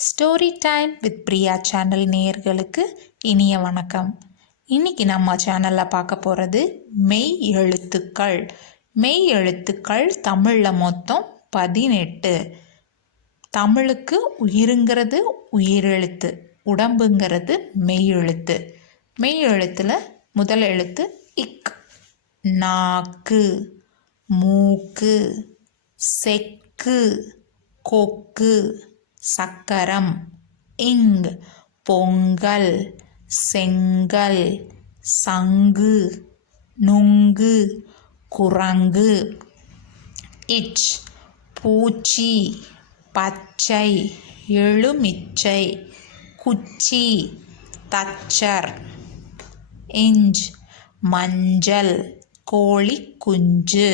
Story time with Priya channel நேயர்களுக்கு இனிய வணக்கம். இன்னைக்கு நம்ம சேனலில் பார்க்க போகிறது மெய் எழுத்துக்கள். மெய் எழுத்துக்கள் தமிழில் மொத்தம் பதினெட்டு. தமிழுக்கு உயிருங்கிறது உயிரெழுத்து உடம்புங்கிறது மெய் எழுத்து. மெய் எழுத்தில் முதல் எழுத்து இக் நாக்கு மூக்கு செக்கு கொக்கு. சக்கரம் இங் பொங்கல் செங்கல் சங்கு நுங்கு குரங்கு இச் பூச்சி பச்சை எழுமிச்சை குச்சி தச்சர் இஞ்ச் மஞ்சள் கோழி குஞ்சு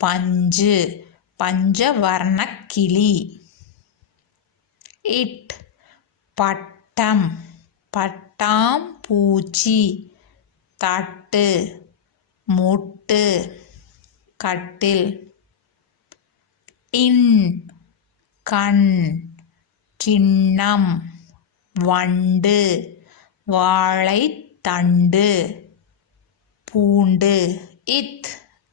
பஞ்சு பஞ்சவர்ணக்கிளி இட் பட்டம். பட்டாம் பூச்சி தட்டு. முட்டு. கட்டில். இன். கண். கிண்ணம். வண்டு. வாழைத்தண்டு பூண்டு. இத்.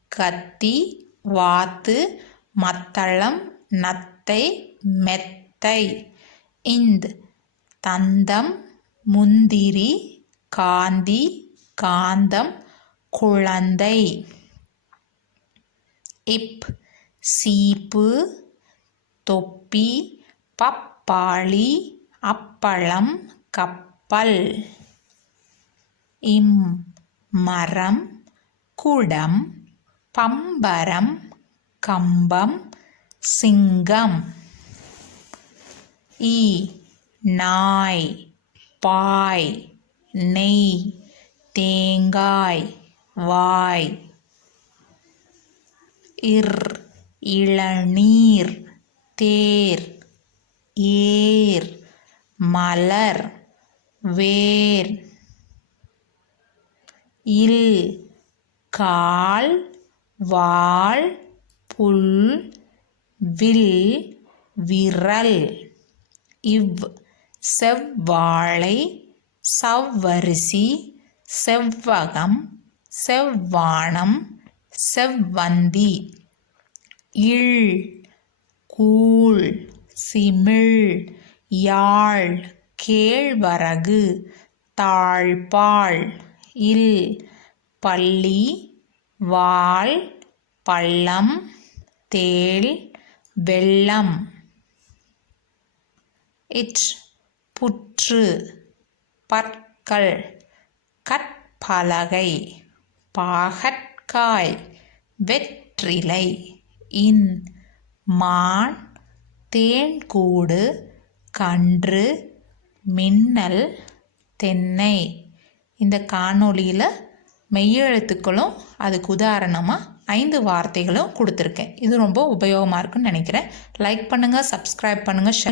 கத்தி. வாத்து. மத்தளம். நத்தை. மெத்தை. இந்த் தந்தம் முந்திரி காந்தி காந்தம் குழந்தை. இப் சீப்பு தொப்பி பப்பாளி அப்பளம் கப்பல். இம் மரம் குடம் பம்பரம் கம்பம் சிங்கம். ஈ நாய் பாய் நெய் தேங்காய் வாய். இர் இளநீர் தேர் ஏர் மலர் வேர். இல் கால் வால் புல் வில் விரல். இவ் செவ்வாழை சவ்வரிசி செவ்வகம் செவ்வானம் செவ்வந்தி. இள் கூழ் சிமிழ் யாழ் கேழ்வரகு தாழ்பாள். இல் பள்ளி வால் பள்ளம் தேள் வெள்ளம். இட் புற்று பற்கள் கற்பலகை பாகற்காய் வெற்றிலை இன் மான் தேன்கூடு கன்று மின்னல் தென்னை. இந்த காணொளியில் மெய்யெழுத்துக்களும் அதுக்கு உதாரணமாக ஐந்து வார்த்தைகளும் கொடுத்துருக்கேன். இது ரொம்ப உபயோகமாக இருக்குன்னு நினைக்கிறேன். லைக் பண்ணுங்கள் சப்ஸ்கிரைப் பண்ணுங்கள்